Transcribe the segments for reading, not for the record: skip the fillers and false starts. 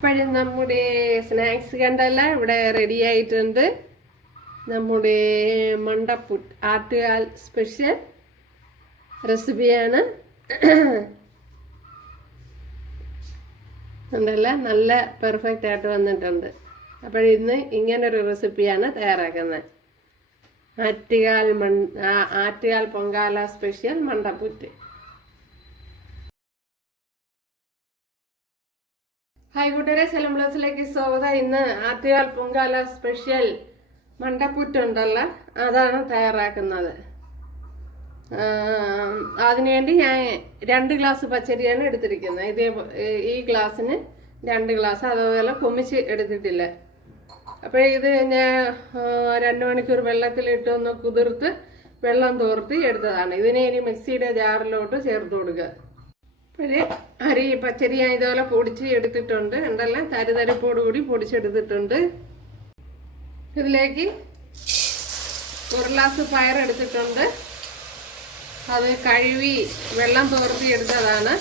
ഇപ്പോഴും നമ്മുടെ സ്നാക്സ് കണ്ടല്ല ഇവിടെ റെഡി ആയിട്ടുണ്ട്. നമ്മുടെ മണ്ടപ്പുട്ട് ആറ്റുകാൽ സ്പെഷ്യൽ റെസിപ്പിയാണ്. ഉണ്ടല്ല, നല്ല പെർഫെക്റ്റ് ആയിട്ട് വന്നിട്ടുണ്ട്. അപ്പോൾ ഇന്ന് ഇങ്ങനൊരു റെസിപ്പിയാണ് തയ്യാറാക്കുന്നത്. ആറ്റുകാൽ പൊങ്കാല സ്പെഷ്യൽ മണ്ടപ്പുറ്റ്. ഹായ് കൂട്ടുകാരെ, സെലം പ്ലസിലേക്ക് സ്വാഗതം. ഇന്ന് ആറ്റുകാൽ പൊങ്കാല സ്പെഷ്യൽ മണ്ടപ്പുറ്റുണ്ടല്ലോ, അതാണ് തയ്യാറാക്കുന്നത്. അതിനുവേണ്ടി ഞാൻ 2 ഗ്ലാസ് പച്ചരിയാണ് എടുത്തിരിക്കുന്നത്. ഈ ഗ്ലാസ്സിന് 2 ഗ്ലാസ്, അതുപോലെ പൊമിച്ച് എടുത്തിട്ടില്ല. അപ്പോൾ ഇത് ഞാൻ 2 മണിക്കൂർ വെള്ളത്തിലിട്ട് ഒന്ന് കുതിർത്ത് വെള്ളം തോർത്തി എടുത്തതാണ്. ഇതിനെ ഇനി മിക്സിയുടെ ജാറിലോട്ട് ചേർത്ത് കൊടുക്കുക. പച്ചരി ഞാൻ ഇതുപോലെ പൊടിച്ച് എടുത്തിട്ടുണ്ട്. ഉണ്ടല്ലോ, തരിതരിപ്പോട് കൂടി പൊടിച്ചെടുത്തിട്ടുണ്ട്. ഇതിലേക്ക് 1 ഗ്ലാസ് പയറെടുത്തിട്ടുണ്ട്. അത് കഴുകി വെള്ളം തോർത്തി എടുത്തതാണ്.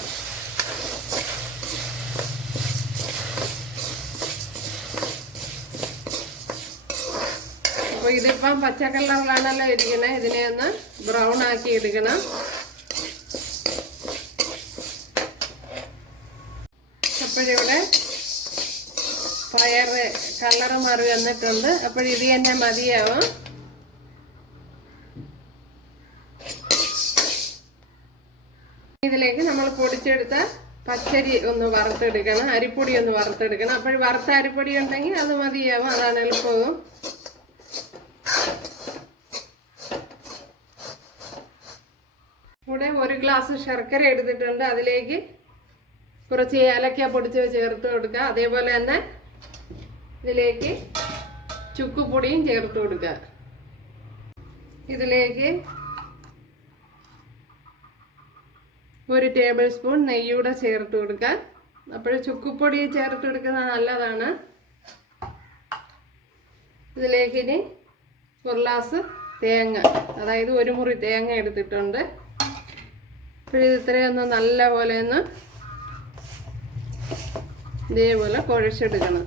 അപ്പോൾ ഇതിപ്പം പച്ച കളറിലാണല്ലോ ഇരിക്കുന്നത്. ഇതിനെ ഒന്ന് ബ്രൗൺ ആക്കി എടുക്കണം. അപ്പോഴിവിടെ പയർ കളറ് മാറി വന്നിട്ടുണ്ട്. അപ്പോഴിത് തന്നെ മതിയാവും. ഇതിലേക്ക് നമ്മൾ പൊടിച്ചെടുത്ത പച്ചരി ഒന്ന് വറുത്തെടുക്കണം, അരിപ്പൊടി ഒന്ന് വറുത്തെടുക്കണം. അപ്പോൾ വറുത്ത അരിപ്പൊടി ഉണ്ടെങ്കിൽ അത് മതിയാവും, അതാണ് എളുപ്പവും. ഇവിടെ 1 ഗ്ലാസ് ശർക്കര എടുത്തിട്ടുണ്ട്. അതിലേക്ക് കുറച്ച് ഏലക്ക പൊടിച്ച് ചേർത്ത് കൊടുക്കുക. അതേപോലെ തന്നെ ഇതിലേക്ക് ചുക്കുപൊടിയും ചേർത്ത് കൊടുക്കുക. ഇതിലേക്ക് 1 ടേബിൾ സ്പൂൺ നെയ്യൂടെ ചേർത്ത് കൊടുക്കുക. അപ്പോൾ ചുക്കുപൊടി ചേർത്ത് കൊടുക്കുന്നത് നല്ലതാണ്. ഇതിലേക്ക് ഇനി 1 ഗ്ലാസ് തേങ്ങ, അതായത് 1 മുറി തേങ്ങ എടുത്തിട്ടുണ്ട്. അപ്പോൾ ഇത് ഇത്രയൊന്ന് നല്ല പോലെ ഒന്ന് ഇതേപോലെ കുഴച്ചെടുക്കണം.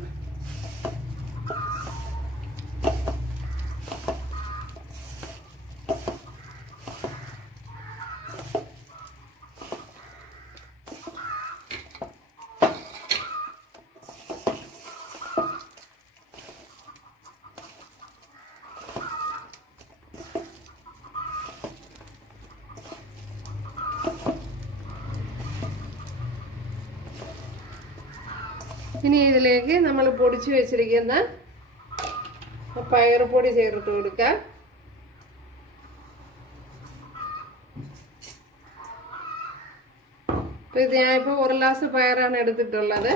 ഇനി ഇതിലേക്ക് നമ്മൾ പൊടിച്ച് വെച്ചിരിക്കുന്ന പയറുപൊടി ചേർത്ത് കൊടുക്കാം. അപ്പോൾ ഇത് ഞാനിപ്പോൾ 1 ഗ്ലാസ് പയറാണ് എടുത്തിട്ടുള്ളത്.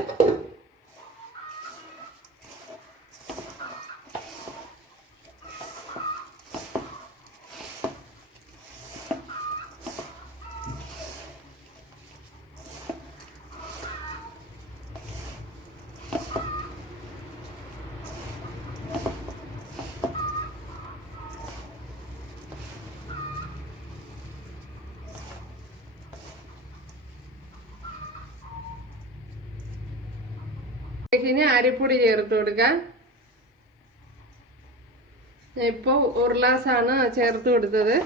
ഇനി അരിപ്പൊടി ചേർത്ത് കൊടുക്കാം. ഇപ്പോൾ 1 ഗ്ലാസ്സാണ് ചേർത്ത് കൊടുത്തത്.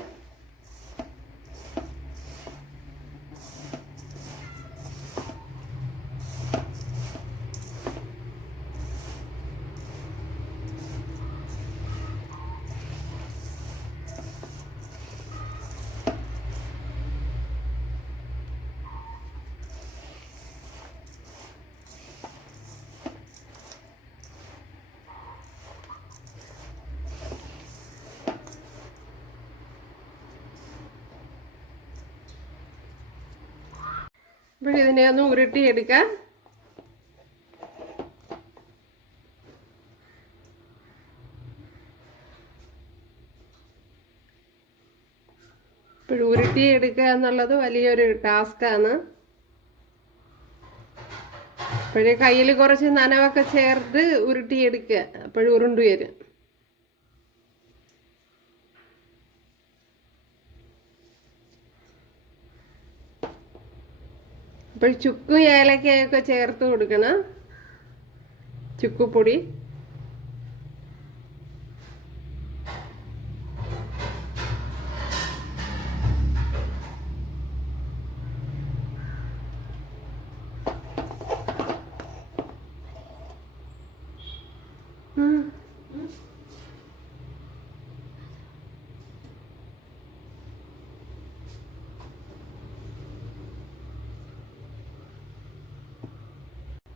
അപ്പോൾ ഇതിനെ ഒന്ന് ഉരുട്ടിയെടുക്കാം. ഇപ്പോൾ ഉരുട്ടിയെടുക്കുക എന്നുള്ളത് വലിയൊരു ടാസ്ക്കാണ്. അപ്പോഴേ കയ്യിൽ കുറച്ച് നനവൊക്കെ ചേർത്ത് ഉരുട്ടിയെടുക്കുക, അപ്പോഴും ഉരുണ്ടു വരും. അപ്പോൾ ചുക്കും ഏലക്കയൊക്കെ ചേർത്ത് കൊടുക്കണം. ചുക്കുപൊടി,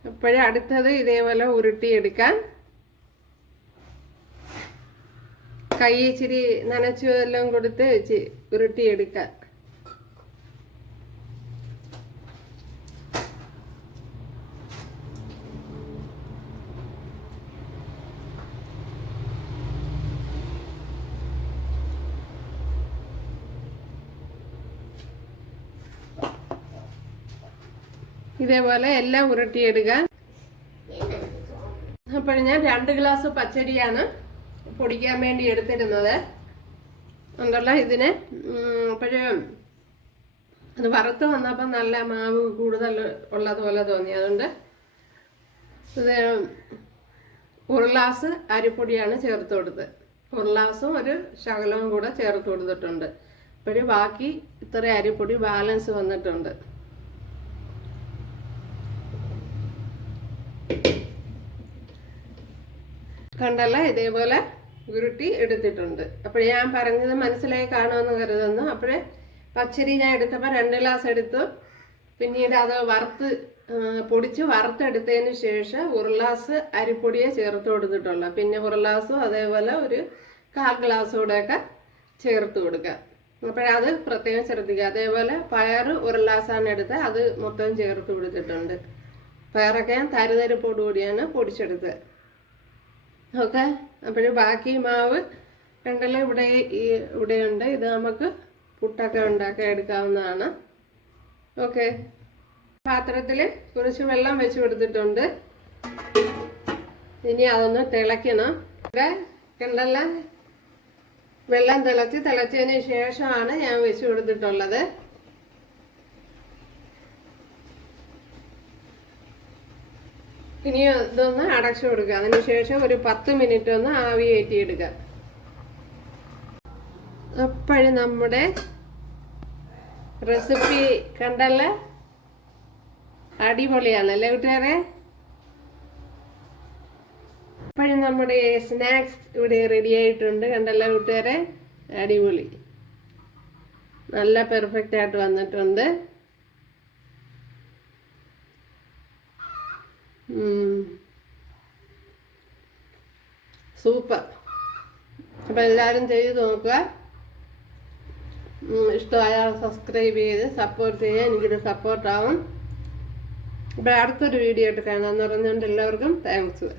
അപ്പോഴേ അടുത്തത് ഇതേപോലെ ഉരുട്ടിയെടുക്കാൻ. കൈ ഇച്ചിരി നനച്ചു എല്ലാം കൊടുത്ത് ഉരുട്ടിയെടുക്കാൻ. ഇതേപോലെ എല്ലാം ഉരുട്ടിയെടുക്കുക. അപ്പോൾ ഞാൻ 2 ഗ്ലാസ് പച്ചരിയാണ് പൊടിക്കാൻ വേണ്ടി എടുത്തിരുന്നത്. ഉണ്ടല്ലോ ഇതിന്. അപ്പോഴ് അത് വറുത്ത് വന്നപ്പോൾ നല്ല മാവ് കൂടുതൽ ഉള്ളതുപോലെ തോന്നി. അതുകൊണ്ട് ഇത് 1 ഗ്ലാസ് അരിപ്പൊടിയാണ് ചേർത്ത് കൊടുത്തത്. 1 ഗ്ലാസും ഒരു ശകലവും കൂടെ ചേർത്ത് കൊടുത്തിട്ടുണ്ട്. അപ്പോഴ് ബാക്കി ഇത്ര അരിപ്പൊടി ബാലൻസ് വന്നിട്ടുണ്ട്. കണ്ടല്ല, ഇതേപോലെ ഉരുട്ടി എടുത്തിട്ടുണ്ട്. അപ്പോഴേ ഞാൻ പറഞ്ഞത് മനസ്സിലായി കാണുമെന്ന് കരുതുന്നു. അപ്പോഴേ പച്ചരി ഞാൻ എടുത്തപ്പോൾ 2 ഗ്ലാസ് എടുത്തു. പിന്നീട് അത് പൊടിച്ച് വറുത്തെടുത്തതിന് ശേഷം 1 ഗ്ലാസ് അരിപ്പൊടിയെ ചേർത്ത് കൊടുത്തിട്ടുള്ളൂ. പിന്നെ 1 ഗ്ലാസും അതേപോലെ ഒരു 1/4 ഗ്ലാസ് കൂടെയൊക്കെ ചേർത്ത് കൊടുക്കുക. അപ്പോഴത് പ്രത്യേകം ശ്രദ്ധിക്കുക. അതേപോലെ പയർ 1 ഗ്ലാസ്സാണ് എടുത്തത്, അത് മൊത്തം ചേർത്ത് കൊടുത്തിട്ടുണ്ട്. പയറൊക്കെ ഞാൻ തരിതരിപ്പോടുകൂടിയാണ് പൊടിച്ചെടുത്തത്. ഓക്കെ. അപ്പോൾ ബാക്കി മാവ് കണ്ടല്ലോ ഇവിടെയുണ്ട്. ഇത് നമുക്ക് പുട്ടൊക്കെ ഉണ്ടാക്കി എടുക്കാവുന്നതാണ്. ഓക്കെ. പാത്രത്തിൽ കുറച്ച് വെള്ളം വെച്ച് കൊടുത്തിട്ടുണ്ട്. ഇനി അതൊന്ന് തിളയ്ക്കണം. ഇവിടെ കണ്ടല്ലോ, വെള്ളം തിളച്ചതിന് ശേഷമാണ് ഞാൻ വെച്ച് കൊടുത്തിട്ടുള്ളത്. ഇനി ഇതൊന്ന് അടച്ചു കൊടുക്കുക. അതിനുശേഷം ഒരു 10 മിനിറ്റ് ഒന്ന് ആവി കയറ്റിയെടുക്കുക. അപ്പോഴും നമ്മുടെ റെസിപ്പി കണ്ടല്ലേ, അടിപൊളിയാണല്ലേ കൂട്ടുകാരെ. അപ്പോഴും നമ്മുടെ സ്നാക്സ് ഇവിടെ റെഡി ആയിട്ടുണ്ട്. കണ്ടല്ലേ കൂട്ടുകാരെ, അടിപൊളി, നല്ല പെർഫെക്റ്റ് ആയിട്ട് വന്നിട്ടുണ്ട്. സൂപ്പർ. അപ്പം എല്ലാവരും ചെയ്ത് നോക്കുക. ഇഷ്ടമായാൽ സബ്സ്ക്രൈബ് ചെയ്ത് സപ്പോർട്ട് ചെയ്യുക. എനിക്കൊരു സപ്പോർട്ടാവും. അപ്പം അടുത്തൊരു വീഡിയോ ആയിട്ട് കാണാമെന്ന് പറഞ്ഞുകൊണ്ട് എല്ലാവർക്കും താങ്ക്സ്.